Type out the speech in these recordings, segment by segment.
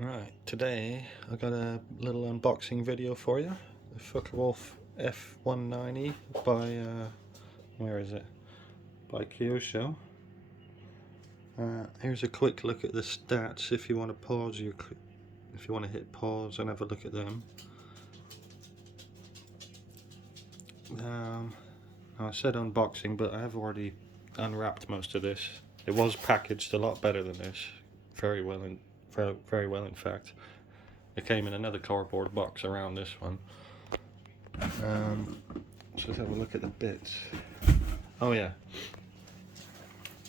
Right, today I got a little unboxing video for you. The fw190 by, where is it? By Kyosho. Here's a quick look at the stats if you want to pause if you want to hit pause and have a look at them. I said unboxing, but I have already unwrapped most of this. It was packaged a lot better than this. Very well in fact. It came in another cardboard box around this one. So let's have a look at the bits. Oh yeah.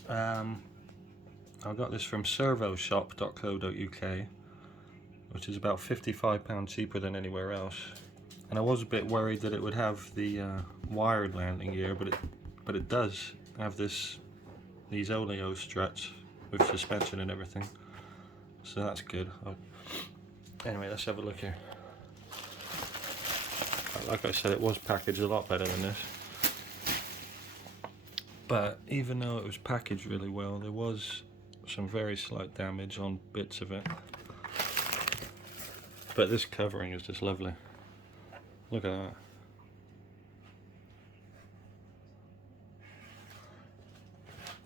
I got this from servoshop.co.uk, which is about £55 cheaper than anywhere else. And I was a bit worried that it would have the wired landing gear, but it does have these oleo struts with suspension and everything. So that's good. Anyway, let's have a look here. Like I said, it was packaged a lot better than this. But even though it was packaged really well, there was some very slight damage on bits of it. But this covering is just lovely. Look at that.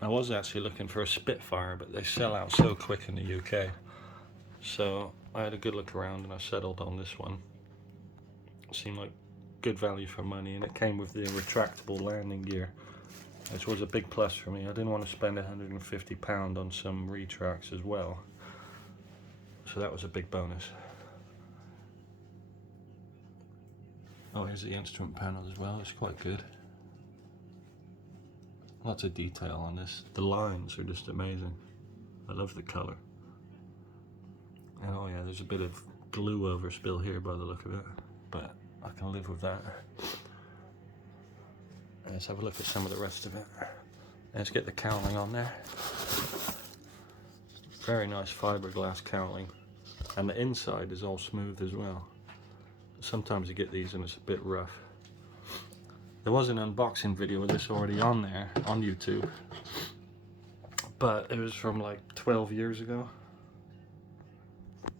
I was actually looking for a Spitfire, but they sell out so quick in the UK. So I had a good look around and I settled on this one. It seemed like good value for money, and it came with the retractable landing gear, which was a big plus for me. I didn't want to spend £150 on some retracts as well. So that was a big bonus. Oh, here's the instrument panel as well. It's quite good. Lots of detail on this. The lines are just amazing. I love the color. And oh yeah, there's a bit of glue overspill here by the look of it, but I can live with that. Let's have a look at some of the rest of it. Let's get the cowling on there. Very nice fiberglass cowling, and the inside is all smooth as well. Sometimes you get these and it's a bit rough. There was an unboxing video with this already on there on YouTube, but it was from like 12 years ago.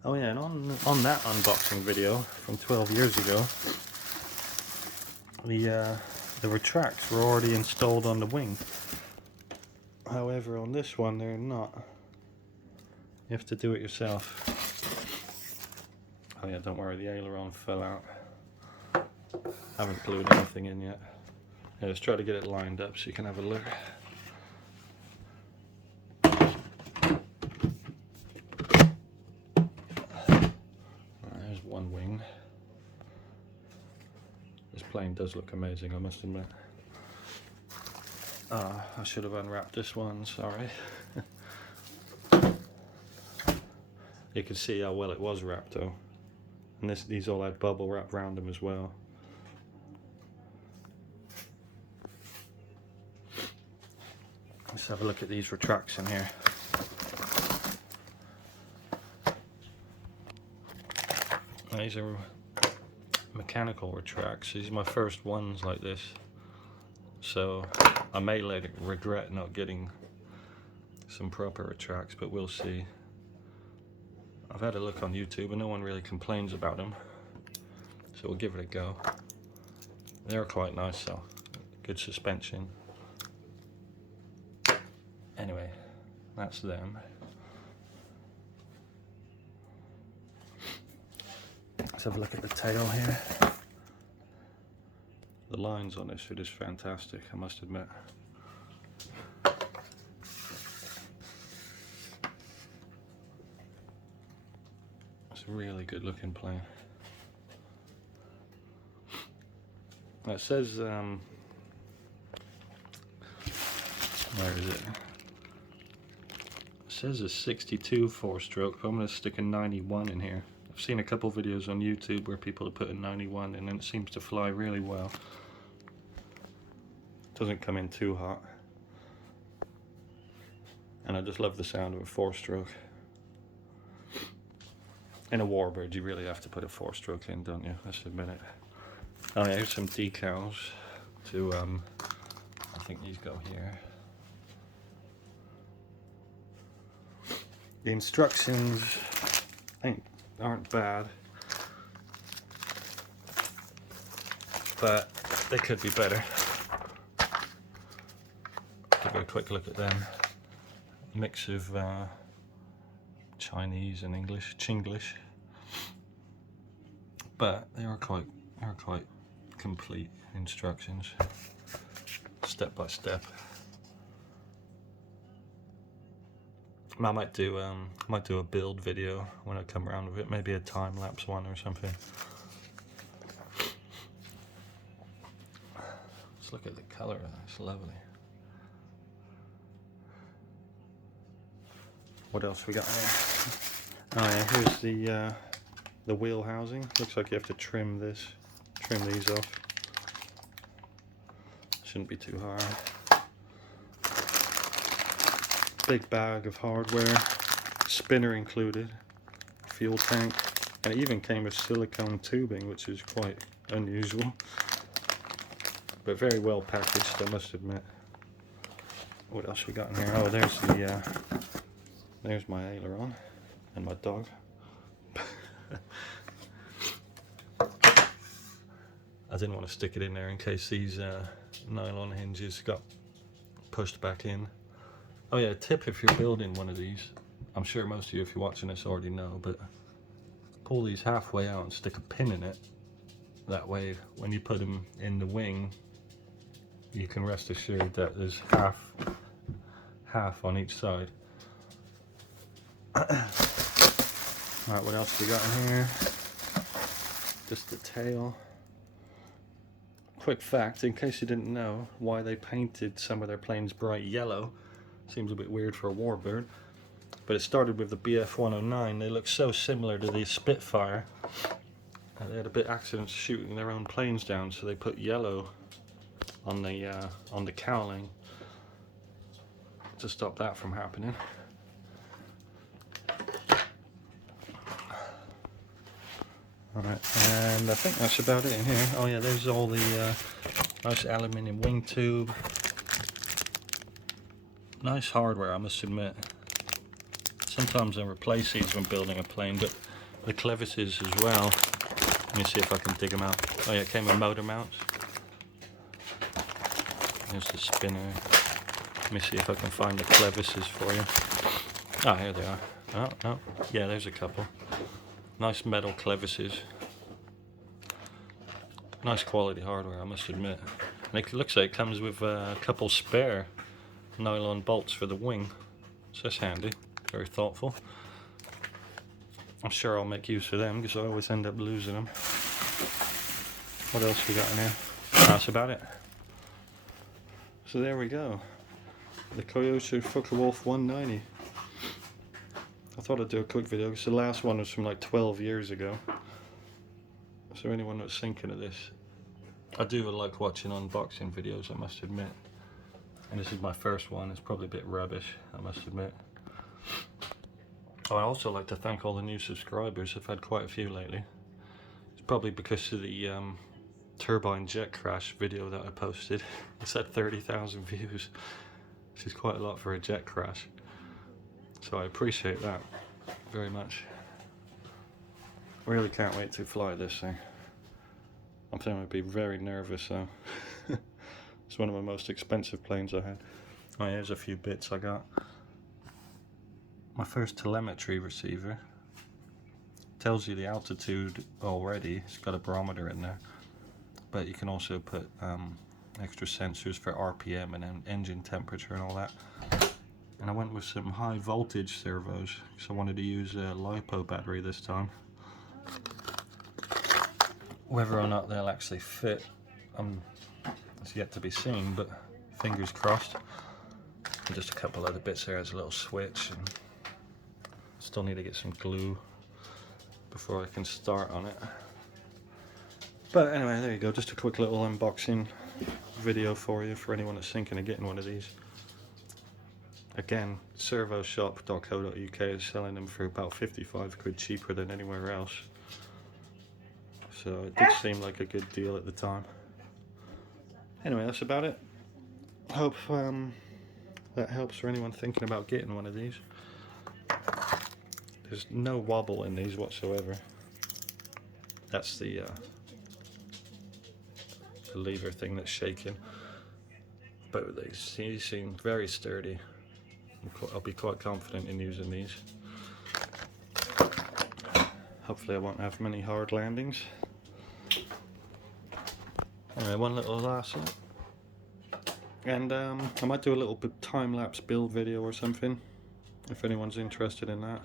Oh yeah, and on that unboxing video from 12 years ago, the retracts were already installed on the wing. However, on this one they're not. You have to do it yourself. Oh yeah, don't worry, the aileron fell out. Haven't glued anything in yet. Yeah, let's try to get it lined up so you can have a look. There's one wing. This plane does look amazing, I must admit. I should have unwrapped this one, sorry. You can see how well it was wrapped though. And these all had bubble wrap around them as well. Let's have a look at these retracts in here. These are mechanical retracts. These are my first ones like this. So I may later regret not getting some proper retracts, but we'll see. I've had a look on YouTube and no one really complains about them, so we'll give it a go. They're quite nice though, good suspension. Anyway, that's them. Let's have a look at the tail here. The lines on this are just fantastic, I must admit. It's a really good looking plane. Now it says, where is it? It says a 62 4-stroke, but I'm going to stick a 91 in here. I've seen a couple videos on YouTube where people have put a 91 in and it seems to fly really well. Doesn't come in too hot. And I just love the sound of a 4-stroke. In a warbird you really have to put a 4-stroke in, don't you? Let's admit it. Oh yeah, here's some decals to, I think these go here. The instructions aren't bad, but they could be better. Give it a quick look at them. Mix of Chinese and English, Chinglish, but they are quite complete instructions, step by step. I might do a build video when I come around with it, maybe a time lapse one or something. Let's look at the color of that. It's lovely. What else we got here? Oh yeah, here's the wheel housing. Looks like you have to trim these off. Shouldn't be too hard. Big bag of hardware, spinner included, fuel tank, and it even came with silicone tubing, which is quite unusual, but very well packaged, I must admit. What else we got in here? Oh, there's my aileron and my dog. I didn't want to stick it in there in case these nylon hinges got pushed back in. Oh yeah, tip if you're building one of these, I'm sure most of you, if you're watching this, already know, but pull these halfway out and stick a pin in it. That way, when you put them in the wing, you can rest assured that there's half on each side. Alright, what else we got in here? Just the tail. Quick fact, in case you didn't know why they painted some of their planes bright yellow. Seems a bit weird for a warbird, but it started with the fw190. They look so similar to the Spitfire. They had a bit of accidents shooting their own planes down, so they put yellow on the cowling to stop that from happening. Alright, and I think that's about it in here. Oh yeah, there's all the nice aluminium wing tube. Nice hardware, I must admit. Sometimes I replace these when building a plane, but the Clevises as well. Let me see if I can dig them out. Oh yeah, it came with motor mounts. There's the spinner. Let me see if I can find the Clevises for you. Oh, here they are. Oh, yeah, there's a couple. Nice metal Clevises. Nice quality hardware, I must admit. And it looks like it comes with a couple spare nylon bolts for the wing, so that's handy, very thoughtful. I'm sure I'll make use of them because I always end up losing them. What else we got in here? That's about it. So there we go, the Kyosho fw190. I thought I'd do a quick video because the last one was from like 12 years ago. So anyone that's thinking of this, I do like watching unboxing videos, I must admit. And this is my first one. It's probably a bit rubbish, I must admit. Oh, I'd also like to thank all the new subscribers. I've had quite a few lately. It's probably because of the turbine jet crash video that I posted. It's at 30,000 views, which is quite a lot for a jet crash. So I appreciate that very much. Really can't wait to fly this thing. I'm going to be very nervous though. It's one of my most expensive planes I had. Oh, here's a few bits I got. My first telemetry receiver. Tells you the altitude already. It's got a barometer in there. But you can also put extra sensors for RPM and engine temperature and all that. And I went with some high voltage servos because I wanted to use a LiPo battery this time. Whether or not they'll actually fit, it's yet to be seen, but fingers crossed. And just a couple other bits there. There's a little switch, and still need to get some glue before I can start on it. But anyway, there you go, just a quick little unboxing video for you, for anyone that's thinking of getting one of these. Again, servoshop.co.uk is selling them for about 55 quid cheaper than anywhere else. So it did seem like a good deal at the time. Anyway, that's about it. Hope that helps for anyone thinking about getting one of these. There's no wobble in these whatsoever. That's the lever thing that's shaking. But these seem very sturdy. I'll be quite confident in using these. Hopefully I won't have many hard landings. Alright, one little lasso. And I might do a little time-lapse build video or something, if anyone's interested in that.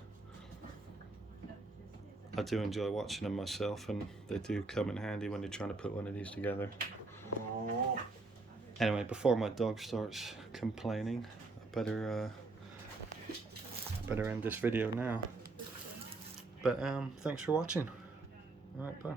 I do enjoy watching them myself, and they do come in handy when you're trying to put one of these together. Anyway, before my dog starts complaining, I better end this video now. But thanks for watching. Alright, bye.